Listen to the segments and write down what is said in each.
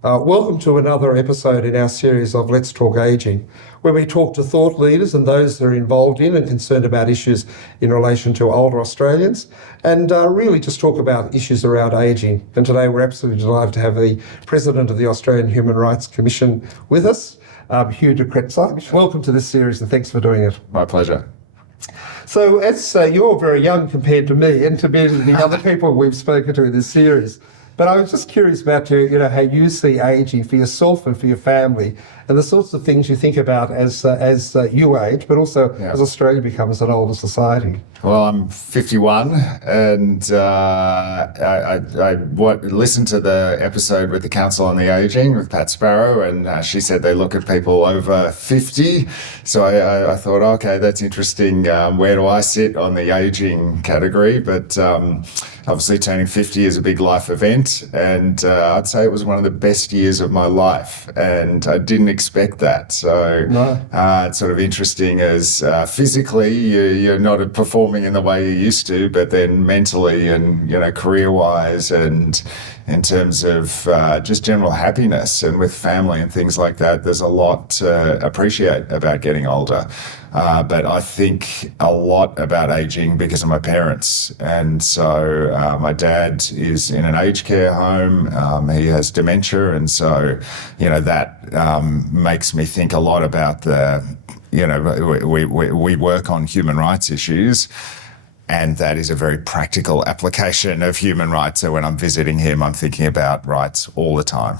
Welcome to another episode in our series of Let's Talk Ageing, where we talk to thought leaders and those that are involved in and concerned about issues in relation to older Australians, and really just talk about issues around ageing. And today we're absolutely delighted to have the President of the Australian Human Rights Commission with us, Hugh de Kretser. Welcome to this series and thanks for doing it. My pleasure. So as you're very young compared to me and to many of the other people we've spoken to in this series, but I was just curious about how you see ageing for yourself and for your family, and the sorts of things you think about as you age, but also as Australia becomes an older society. Well, I'm 51, and I listened to the episode with the Council on the Ageing with Pat Sparrow, and she said they look at people over 50. So I thought, okay, that's interesting. Where do I sit on the ageing category? But obviously turning 50 is a big life event, and I'd say it was one of the best years of my life, and I didn't expect that. So it's sort of interesting as physically you're not performing in the way you used to, but then mentally and career-wise and in terms of just general happiness and with family and things like that, there's a lot to appreciate about getting older. But I think a lot about aging because of my parents. And so my dad is in an aged care home. He has dementia. And so, that makes me think a lot about we work on human rights issues. And that is a very practical application of human rights. So when I'm visiting him, I'm thinking about rights all the time.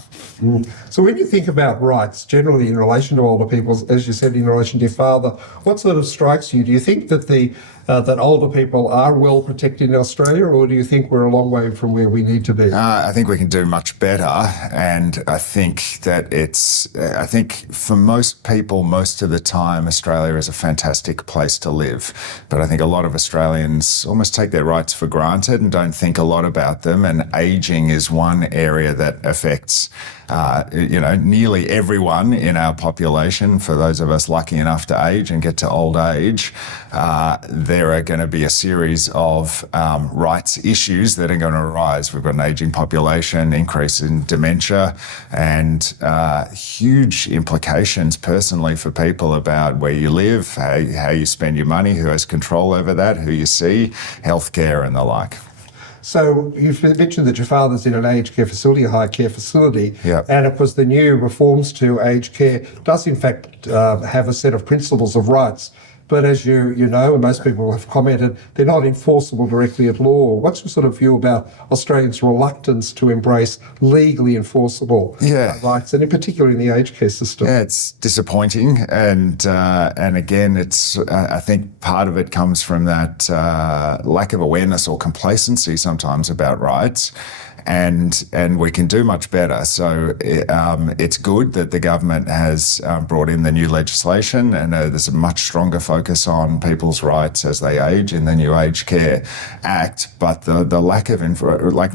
So when you think about rights, generally in relation to older people, as you said, in relation to your father, what sort of strikes you? Do you think that that older people are well protected in Australia, or do you think we're a long way from where we need to be? I think we can do much better, and I think that I think for most people, most of the time, Australia is a fantastic place to live. But I think a lot of Australians almost take their rights for granted and don't think a lot about them, and ageing is one area that affects nearly everyone in our population. For those of us lucky enough to age and get to old age, there are going to be a series of rights issues that are going to arise. We've got an aging population, increase in dementia, and huge implications personally for people about where you live, how you spend your money, who has control over that, who you see, healthcare and the like. So you've mentioned that your father's in an aged care facility, a high care facility, and of course the new reforms to aged care does in fact have a set of principles of rights. But as you know, and most people have commented, they're not enforceable directly at law. What's your sort of view about Australians' reluctance to embrace legally enforceable rights, and in particular in the aged care system? Yeah, it's disappointing, and again, I think part of it comes from that lack of awareness or complacency sometimes about rights. And we can do much better. So it's good that the government has brought in the new legislation, and there's a much stronger focus on people's rights as they age in the new Aged Care Act. But the lack of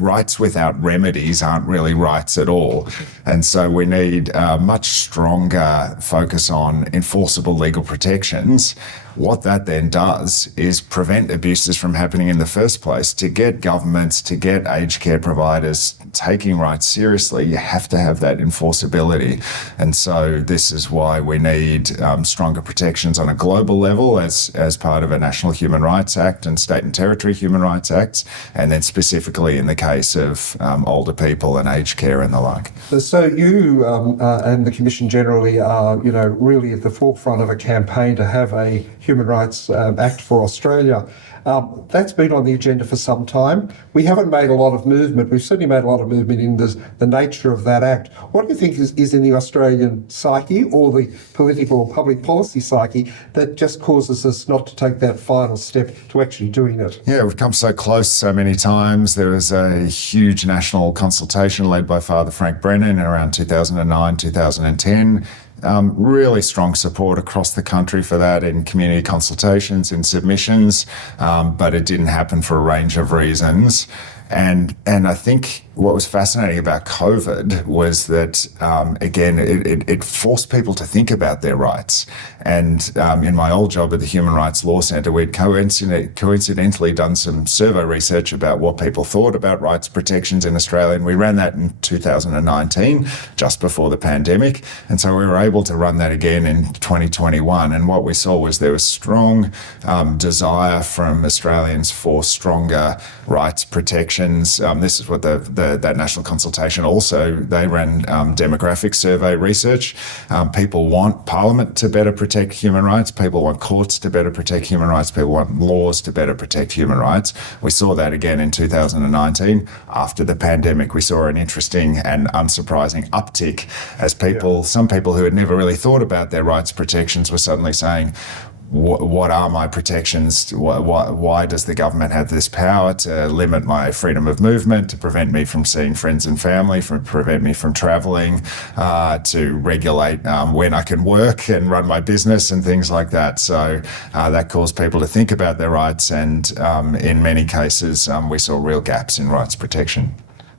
rights without remedies aren't really rights at all. And so we need a much stronger focus on enforceable legal protections. What that then does is prevent abuses from happening in the first place. To get governments, to get aged care providers taking rights seriously, you have to have that enforceability. And so this is why we need stronger protections on a global level as part of a National Human Rights Act and State and Territory Human Rights Acts, and then specifically in the case of older people and aged care and the like. So you and the Commission generally are, really at the forefront of a campaign to have a Human Rights Act for Australia. That's been on the agenda for some time. We haven't made a lot of movement. We've certainly made a lot of movement in the nature of that act. What do you think is in the Australian psyche or the political or public policy psyche that just causes us not to take that final step to actually doing it? Yeah, we've come so close so many times. There was a huge national consultation led by Father Frank Brennan in around 2009, 2010. Really strong support across the country for that in community consultations and submissions, but it didn't happen for a range of reasons. And I think what was fascinating about COVID was that, again, it forced people to think about their rights. And in my old job at the Human Rights Law Centre, we'd coincidentally done some survey research about what people thought about rights protections in Australia. And we ran that in 2019, just before the pandemic. And so we were able to run that again in 2021. And what we saw was there was strong desire from Australians for stronger rights protections. This is what that national consultation also, they ran demographic survey research. People want Parliament to better protect human rights. People want courts to better protect human rights. People want laws to better protect human rights. We saw that again in 2019. After the pandemic, we saw an interesting and unsurprising uptick as some people who had never really thought about their rights protections were suddenly saying, what are my protections? Why does the government have this power to limit my freedom of movement, to prevent me from seeing friends and family, prevent me from travelling, to regulate when I can work and run my business and things like that? So that caused people to think about their rights, and in many cases we saw real gaps in rights protection.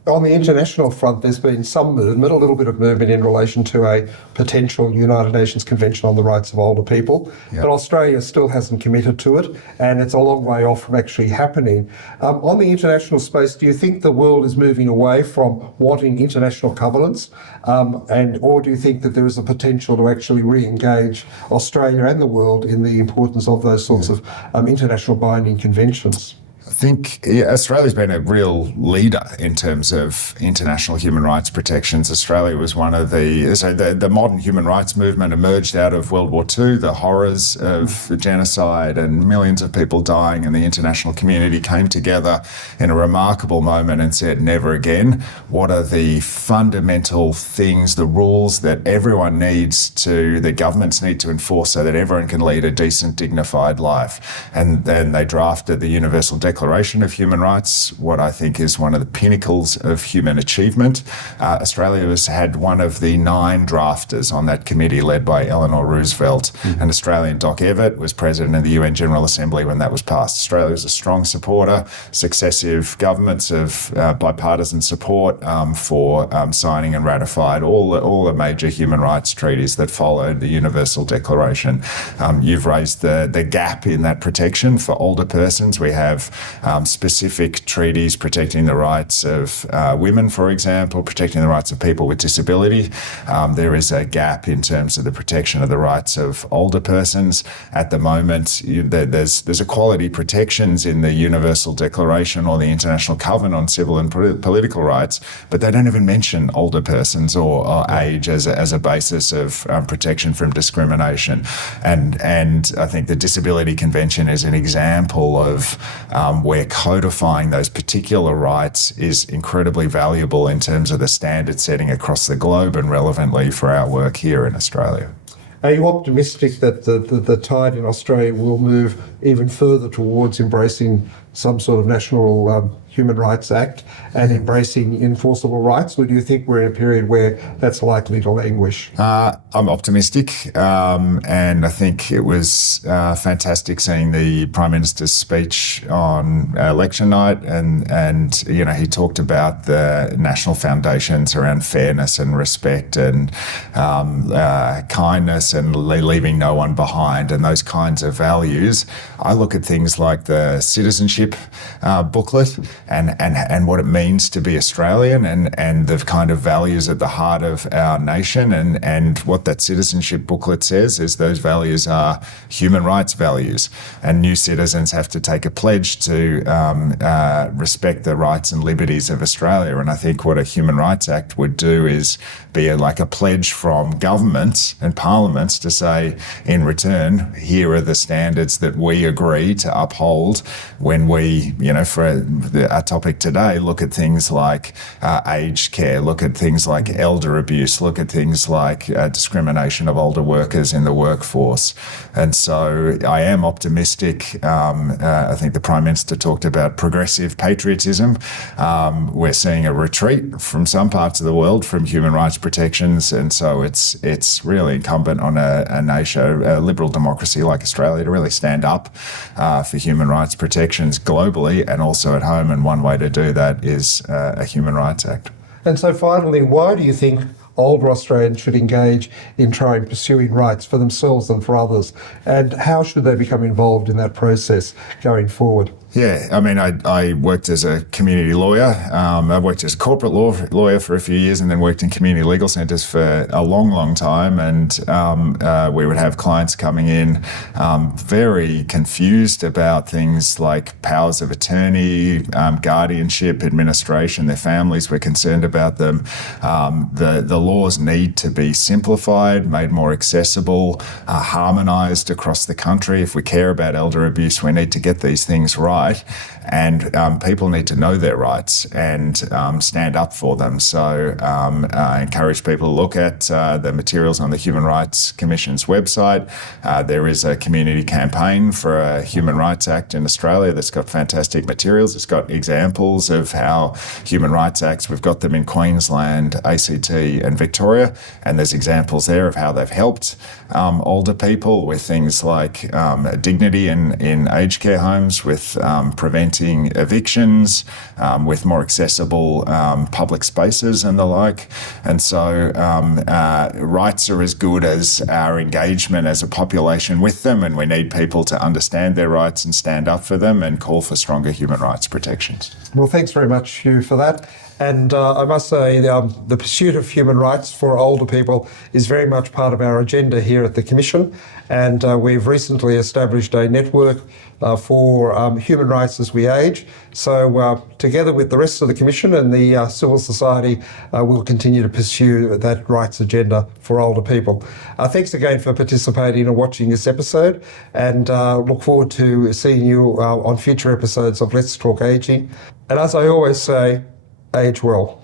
On the international front, there's been some movement, a little bit of movement in relation to a potential United Nations Convention on the Rights of Older People, but Australia still hasn't committed to it, and it's a long way off from actually happening. On the international space, do you think the world is moving away from wanting international covenants, or do you think that there is a potential to actually re-engage Australia and the world in the importance of those sorts of international binding conventions? I think Australia's been a real leader in terms of international human rights protections. Australia was one of the modern human rights movement emerged out of World War II, the horrors of genocide and millions of people dying, and the international community came together in a remarkable moment and said, never again. What are the fundamental things, the rules that everyone that governments need to enforce so that everyone can lead a decent, dignified life? And then they drafted the Universal Declaration of Human Rights, what I think is one of the pinnacles of human achievement. Australia has had one of the 9 drafters on that committee, led by Eleanor Roosevelt. An Australian, Doc Evatt, was president of the UN General Assembly when that was passed. Australia was a strong supporter. Successive governments of bipartisan support for signing and ratified all the major human rights treaties that followed the Universal Declaration. You've raised the gap in that protection for older persons. We have specific treaties protecting the rights of women, for example, protecting the rights of people with disability. There is a gap in terms of the protection of the rights of older persons. At the moment, there's equality protections in the Universal Declaration or the International Covenant on Civil and Political Rights, but they don't even mention older persons or age as a basis of protection from discrimination. And I think the Disability Convention is an example of where codifying those particular rights is incredibly valuable in terms of the standard setting across the globe and relevantly for our work here in Australia. Are you optimistic that the tide in Australia will move even further towards embracing some sort of national Human Rights Act and embracing enforceable rights, or do you think we're in a period where that's likely to languish? I'm optimistic, and I think it was fantastic seeing the Prime Minister's speech on election night, and he talked about the national foundations around fairness and respect and kindness and leaving no one behind, and those kinds of values. I look at things like the citizenship booklet and what it means to be Australian and the kind of values at the heart of our nation, and what that citizenship booklet says is those values are human rights values, and new citizens have to take a pledge to respect the rights and liberties of Australia. And I think what a Human Rights Act would do is be like a pledge from governments and parliaments to say, in return, here are the standards that we agree to uphold when we, for our topic today, look at things like aged care, look at things like elder abuse, look at things like discrimination of older workers in the workforce. And so I am optimistic. I think the Prime Minister talked about progressive patriotism. We're seeing a retreat from some parts of the world from human rights protections, and so it's really incumbent on a nation, a liberal democracy like Australia, to really stand up for human rights protections globally and also at home, and one way to do that is a Human Rights Act. And so finally, why do you think older Australians should engage in trying pursuing rights for themselves and for others? And how should they become involved in that process going forward? Yeah, I mean, I worked as a community lawyer. I worked as a corporate lawyer for a few years and then worked in community legal centres for a long, long time. And we would have clients coming in very confused about things like powers of attorney, guardianship, administration. Their families were concerned about them. The laws need to be simplified, made more accessible, harmonised across the country. If we care about elder abuse, we need to get these things right. And people need to know their rights and stand up for them. So I encourage people to look at the materials on the Human Rights Commission's website. There is a community campaign for a Human Rights Act in Australia that's got fantastic materials. It's got examples of how Human Rights Acts, we've got them in Queensland, ACT and Victoria, and there's examples there of how they've helped older people with things like dignity in aged care homes, with preventing evictions, with more accessible public spaces and the like. And so rights are as good as our engagement as a population with them, and we need people to understand their rights and stand up for them and call for stronger human rights protections. Well, thanks very much, Hugh, for that. And I must say the pursuit of human rights for older people is very much part of our agenda here at the Commission. And we've recently established a network for human rights as we age. So together with the rest of the Commission and the civil society, we'll continue to pursue that rights agenda for older people. Thanks again for participating and watching this episode, and look forward to seeing you on future episodes of Let's Talk Aging. And as I always say, age well.